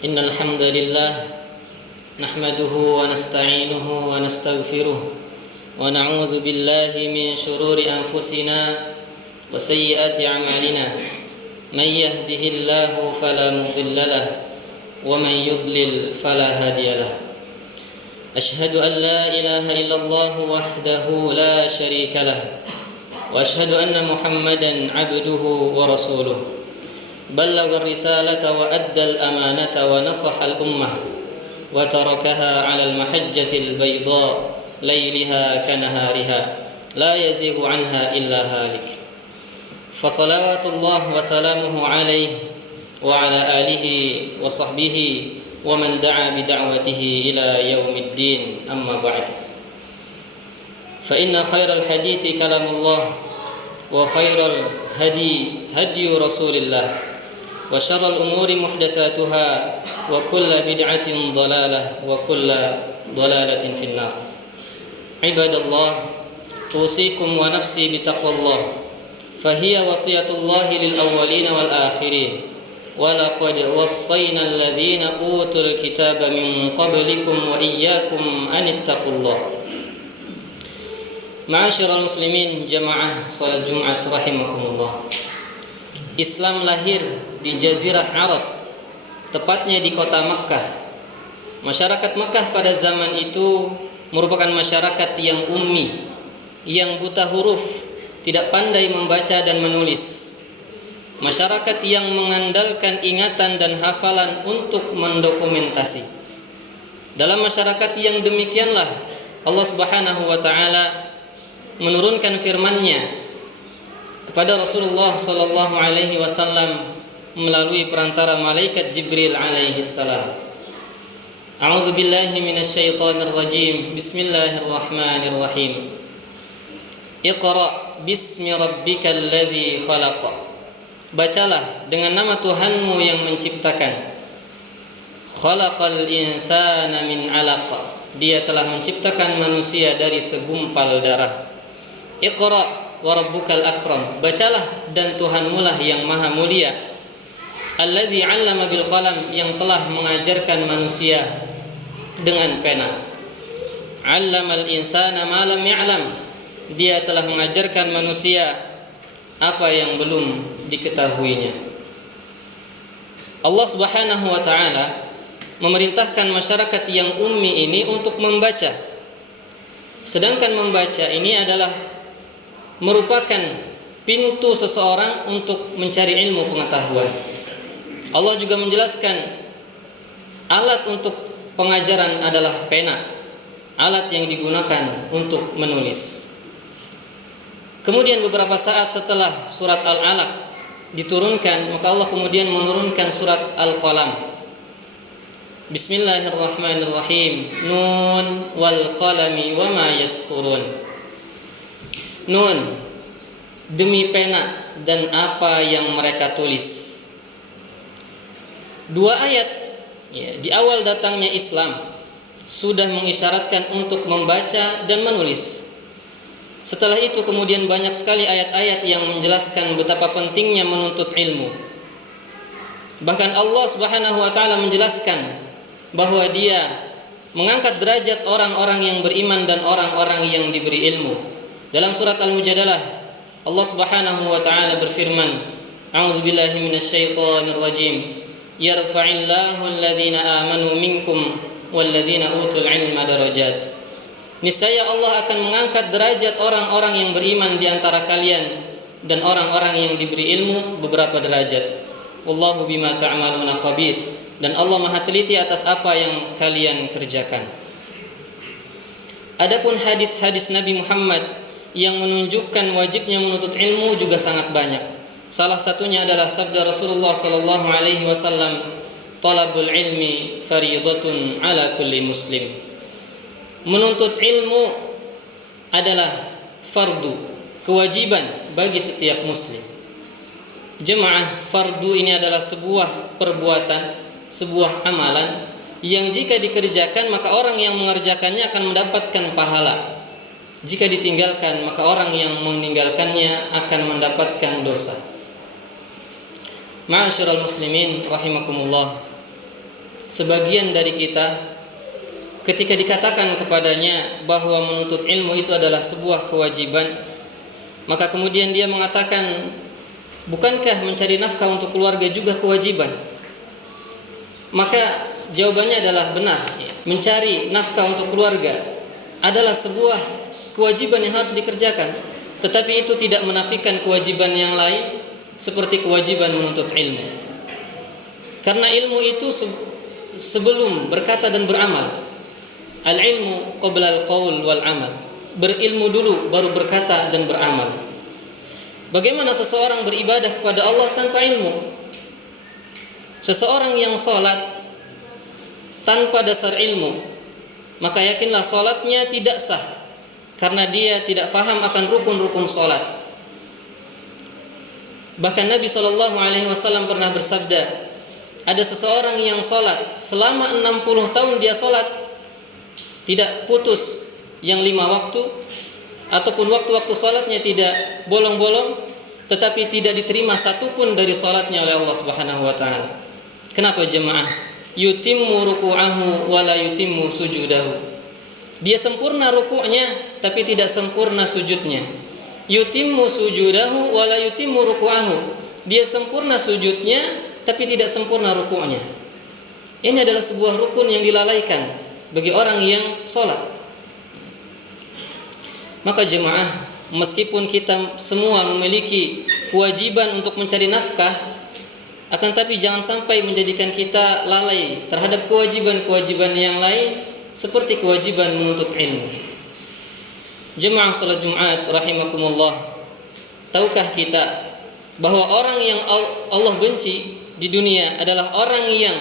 إن الحمد لله نحمده ونستعينه ونستغفره ونعوذ بالله من شرور أنفسنا وسيئات أعمالنا من يهده الله فلا مضل له ومن يضلل فلا هادي له أشهد أن لا إله إلا الله وحده لا شريك له وأشهد أن محمدا عبده ورسوله بلغ الرسالة وأدى الأمانة ونصح الأمة وتركها على المحجة البيضاء ليلها كنهارها لا يزيغ عنها إلا هالك فصلوات الله وسلامه عليه وعلى آله وصحبه ومن دعا بدعوته إلى يوم الدين أما بعد فإن خير الحديث كلام الله وخير الهدي هدي رسول الله وشر الأمور محدثاتها وكل بدعة ضلالة وكل ضلالة في النار عباد الله أوصيكم ونفسي بتقوى الله فهي وصية الله للأولين والآخرين ولقد وصينا الذين أوتوا الكتاب من قبلكم وإياكم أن اتقوا الله. Ma'asyiral muslimin jamaah salat Jumat rahimakumullah. Islam lahir di Jazirah Arab, tepatnya di kota Makkah. Masyarakat Makkah pada zaman itu merupakan masyarakat yang ummi, yang buta huruf, tidak pandai membaca dan menulis. Masyarakat yang mengandalkan ingatan dan hafalan untuk mendokumentasi. Dalam masyarakat yang demikianlah Allah Subhanahu wa taala menurunkan firman-Nya kepada Rasulullah sallallahu alaihi wasallam melalui perantara malaikat Jibril alaihi salam. A'udzu billahi minasyaitonir rajim. Bismillahirrahmanirrahim. Iqra bismi rabbikal ladzi khalaq. Bacalah dengan nama Tuhanmu yang menciptakan. Khalaqal insana min 'alaq. Dia telah menciptakan manusia dari segumpal darah. Iqra wa rabbukal akram. Bacalah dan Tuhanmu lah yang maha mulia. Alladzi 'allama bil qalam, yang telah mengajarkan manusia dengan pena. 'Allamal insana ma lam ya'lam. Dia telah mengajarkan manusia apa yang belum diketahuinya. Allah Subhanahu wa taala memerintahkan masyarakat yang ummi ini untuk membaca. Sedangkan membaca ini adalah merupakan pintu seseorang untuk mencari ilmu pengetahuan. Allah juga menjelaskan alat untuk pengajaran adalah pena, alat yang digunakan untuk menulis. Kemudian beberapa saat setelah surat Al-Alaq diturunkan, maka Allah kemudian menurunkan surat Al-Qalam. Bismillahirrahmanirrahim. Nun wal qalami wama yasturun. Nun, demi pena dan apa yang mereka tulis. Dua ayat di awal datangnya Islam sudah mengisyaratkan untuk membaca dan menulis. Setelah itu kemudian banyak sekali ayat-ayat yang menjelaskan betapa pentingnya menuntut ilmu. Bahkan Allah Subhanahu wa taala menjelaskan bahwa Dia mengangkat derajat orang-orang yang beriman dan orang-orang yang diberi ilmu. Dalam surat Al-Mujadalah Allah Subhanahu wa taala berfirman, A'udzu billahi minasyaitonir rajim. Yarfa'illahu alladhina amanu minkum walladzina utul ilma darajat. Niscaya Allah akan mengangkat derajat orang-orang yang beriman di antara kalian dan orang-orang yang diberi ilmu beberapa derajat. Wallahu bima ta'maluna khabir. Dan Allah Maha teliti atas apa yang kalian kerjakan. Adapun hadis-hadis Nabi Muhammad yang menunjukkan wajibnya menuntut ilmu juga sangat banyak. Salah satunya adalah sabda Rasulullah sallallahu alaihi wasallam, "Talabul ilmi fardhatun ala kulli muslim." Menuntut ilmu adalah fardu, kewajiban bagi setiap muslim. Jemaah, fardu ini adalah sebuah perbuatan, sebuah amalan yang jika dikerjakan maka orang yang mengerjakannya akan mendapatkan pahala. Jika ditinggalkan maka orang yang meninggalkannya akan mendapatkan dosa. Ma'asyiral muslimin rahimakumullah. sebagian dari kita ketika dikatakan kepadanya bahwa menuntut ilmu itu adalah sebuah kewajiban, maka kemudian dia mengatakan, bukankah mencari nafkah untuk keluarga juga kewajiban? Maka jawabannya adalah benar. Mencari nafkah untuk keluarga adalah sebuah kewajiban yang harus dikerjakan, tetapi itu tidak menafikan kewajiban yang lain seperti kewajiban menuntut ilmu. Karena ilmu itu sebelum berkata dan beramal. Al-ilmu qabla al-qaul wal amal. Berilmu dulu baru berkata dan beramal. Bagaimana seseorang beribadah kepada Allah tanpa ilmu? Seseorang yang salat tanpa dasar ilmu, maka yakinlah salatnya tidak sah, karena dia tidak faham akan rukun-rukun salat. Bahkan Nabi SAW pernah bersabda, ada seseorang yang salat selama 60 tahun dia salat, tidak putus yang 5 waktu, ataupun waktu-waktu salatnya tidak bolong-bolong, tetapi tidak diterima satupun dari salatnya oleh Allah Subhanahu wa taala. Kenapa jemaah? Yutimmu ruku'ahu wa la yutimmu sujudahu. Dia sempurna rukuknya tapi tidak sempurna sujudnya. Yutimmu sujudahu wa la yutimmu ruku'ahu. Dia sempurna sujudnya tapi tidak sempurna rukuknya. Ini adalah sebuah rukun yang dilalaikan bagi orang yang salat. Maka jemaah, meskipun kita semua memiliki kewajiban untuk mencari nafkah, akan tapi jangan sampai menjadikan kita lalai terhadap kewajiban-kewajiban yang lain seperti kewajiban menuntut ilmu. Jemaah salat Jumat rahimakumullah, tahukah kita bahwa orang yang Allah benci di dunia adalah orang yang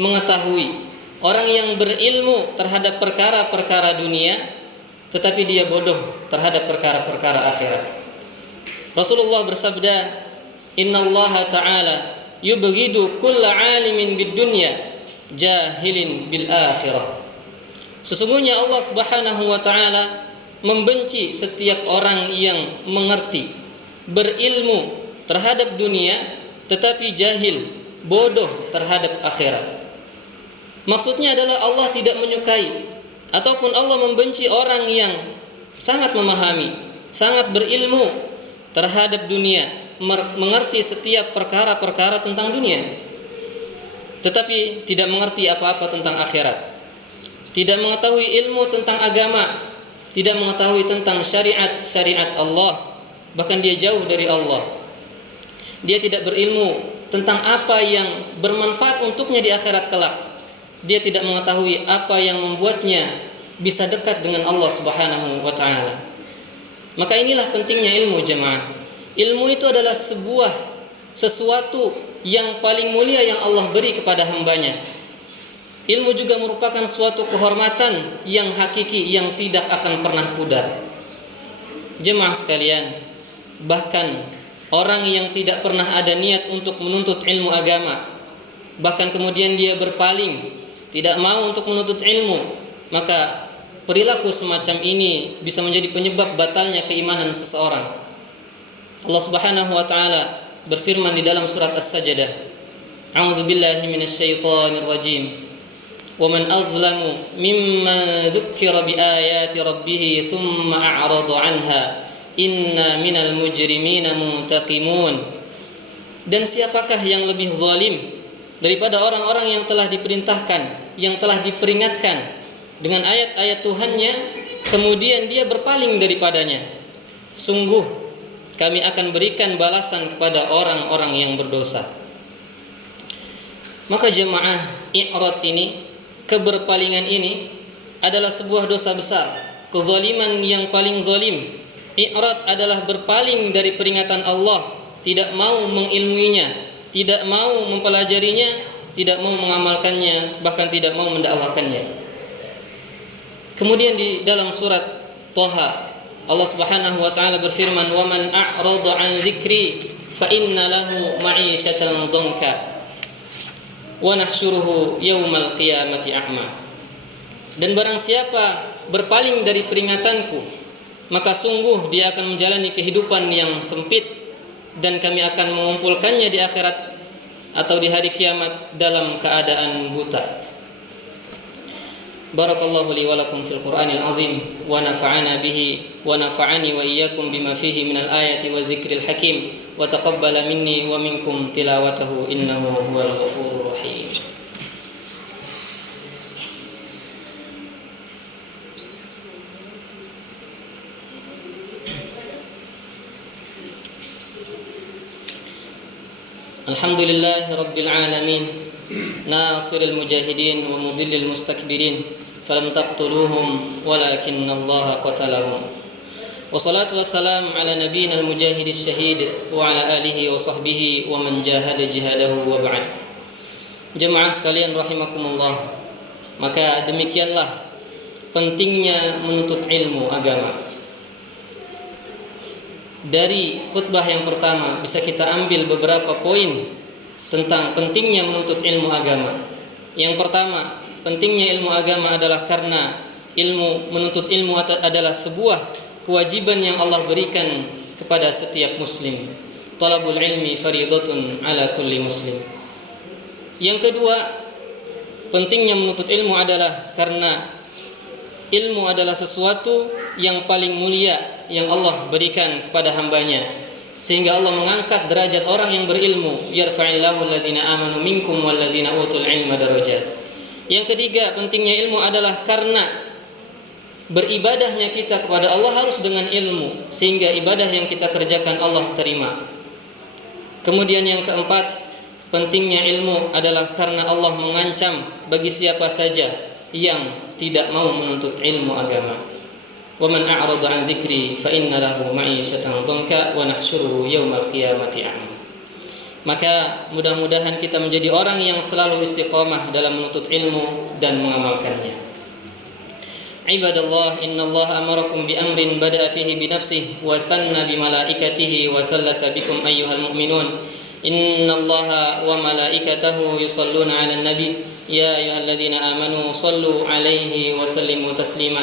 mengetahui, orang yang berilmu terhadap perkara-perkara dunia, tetapi dia bodoh terhadap perkara-perkara akhirat. Rasulullah bersabda, "Innallaha ta'ala yubghidu kulla 'alimin bid dunya jahilin bil akhirah." Sesungguhnya Allah Subhanahu wa taala membenci setiap orang yang mengerti, berilmu terhadap dunia tetapi jahil, bodoh terhadap akhirat. Maksudnya adalah Allah tidak menyukai ataupun Allah membenci orang yang sangat memahami, sangat berilmu terhadap dunia, mengerti setiap perkara-perkara tentang dunia, tetapi tidak mengerti apa-apa tentang akhirat, tidak mengetahui ilmu tentang agama, tidak mengetahui tentang syariat Allah, bahkan dia jauh dari Allah. Dia tidak berilmu tentang apa yang bermanfaat untuknya di akhirat kelak. Dia tidak mengetahui apa yang membuatnya bisa dekat dengan Allah Subhanahu wa taala. Maka inilah pentingnya ilmu jemaah. Ilmu itu adalah sesuatu yang paling mulia yang Allah beri kepada hambanya. Ilmu juga merupakan suatu kehormatan yang hakiki yang tidak akan pernah pudar. Jemaah sekalian, bahkan orang yang tidak pernah ada niat untuk menuntut ilmu agama, bahkan kemudian dia berpaling, tidak mau untuk menuntut ilmu, maka perilaku semacam ini bisa menjadi penyebab batalnya keimanan seseorang. Allah Subhanahu wa taala berfirman di dalam surat As-Sajdah, "A'udzubillahi minasyaitonir rajim. Wa man azlamu mimman dzukkira biayati rabbih tsumma a'rada 'anha. Inna minal mujrimina muntaqimun." Dan siapakah yang lebih zalim daripada orang-orang yang telah diperintahkan, yang telah diperingatkan dengan ayat-ayat Tuhannya, kemudian dia berpaling daripadanya. Sungguh kami akan berikan balasan kepada orang-orang yang berdosa. Maka jemaah, i'rad ini, keberpalingan ini adalah sebuah dosa besar, kezaliman yang paling zalim. I'rad adalah berpaling dari peringatan Allah, tidak mau mengilmuinya, tidak mau mempelajarinya, tidak mau mengamalkannya, bahkan tidak mau mendakwakannya. Kemudian di dalam surat Thaha, Allah Subhanahu wa taala berfirman, "Wa man a'rada 'an dzikri fa inna lahu ma'isyatan dhanka wa nahsyuruhu yaumal qiyamati a'ma." Dan barang siapa berpaling dari peringatanku, maka sungguh dia akan menjalani kehidupan yang sempit, dan kami akan mengumpulkannya di akhirat atau di hari kiamat dalam keadaan buta. Barakallahu li wa lakum fil Qur'anil azim wa nafa'ana bihi wa nafa'ani wa iyyakum bima fihi minal ayati wa dzikril hakim wa taqabbala minni wa minkum tilawatahu innahu huwal ghafurur rahim. Alhamdulillahi rabbil alamin nasiril mujahidin wa mudhillil mustakbirin falam taqtuluhum walakinallaha qatalahum. Wassalatu wassalamu ala nabiyyina al-mujahidis syahid wa ala alihi wa sahbihi wa man jahada jihadahu wa ba'd. Jemaah sekalian rahimakumullah, maka demikianlah pentingnya menuntut ilmu agama. Dari khutbah yang pertama bisa kita ambil beberapa poin tentang pentingnya menuntut ilmu agama. Yang pertama, pentingnya ilmu agama adalah karena menuntut ilmu adalah sebuah kewajiban yang Allah berikan kepada setiap muslim. Talabul ilmi fariidatun ala kulli muslim. Yang kedua, pentingnya menuntut ilmu adalah karena ilmu adalah sesuatu yang paling mulia yang Allah berikan kepada hambanya, sehingga Allah mengangkat derajat orang yang berilmu. Yarfa'illahu alladhina amanu minkum walladhina utul ilma darajat. Yang ketiga, pentingnya ilmu adalah karena beribadahnya kita kepada Allah harus dengan ilmu, sehingga ibadah yang kita kerjakan Allah terima. Kemudian yang keempat, pentingnya ilmu adalah karena Allah mengancam bagi siapa saja yang tidak mau menuntut ilmu agama. Wa man a'rada 'an dzikri fa inna lahu ma'isyatan dhanka wa nahsyuruhu yaumal qiyamati a'ma. Maka mudah-mudahan kita menjadi orang yang selalu istiqamah dalam menuntut ilmu dan mengamalkannya. Ibadallah, innallaha amarakum bi amrin bada'a fihi bi nafsihi wa thanna bi malaikatihi wa sallasa bikum ayyuhal mu'minun. Innallaha wa malaikatahu yusalluna 'alan nabi ya ayyuhalladzina amanu sallu 'alaihi wa sallimu taslima.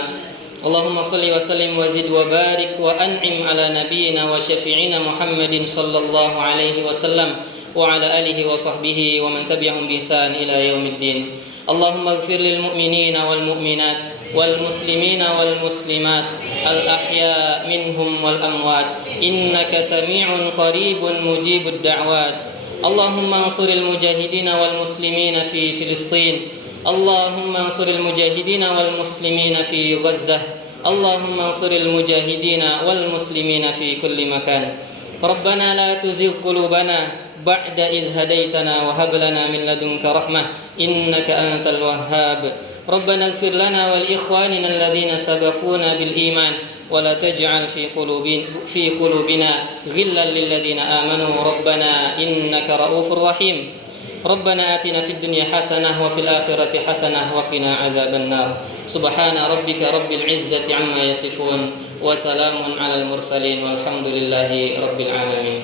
Allahumma salli wa sallim wa zid wa barik wa an'im ala nabiyyina wa syafi'ina Muhammadin sallallahu alaihi wasallam wa ala alihi wa sahbihi wa man tabi'ahum bi ihsan ila yaumiddin. Allahumma ighfir lil mu'minina wal mu'minat wal muslimina wal muslimat al ahya minhum wal amwat innaka sami'un qaribun mujibud da'wat. Allahumma ansuril mujahidina wal muslimina fi Filistin. Allahumma ansuril mujahidina wal muslimina fi Gazzah. Allahumma ansuril mujahidina wal muslimina fi kulli makan. Rabbana la tuzigh qulubana ba'da idh hadaitana wa hab lana min ladunka rahmah innaka antal wahhab. Rabbana ighfir lana wa li ikhwanina alladhina sabaquna bil iman wa la taj'al fi qulubina ghillan lil ladzina amanu rabbana innaka raufur rahim. Rabbana atina fid dunya hasanah wa fil akhirati hasanah wa qina adzaban nar. Subhana rabbika rabbil izzati amma yasifun wa salamun alal mursalin walhamdulillahi rabbil alamin.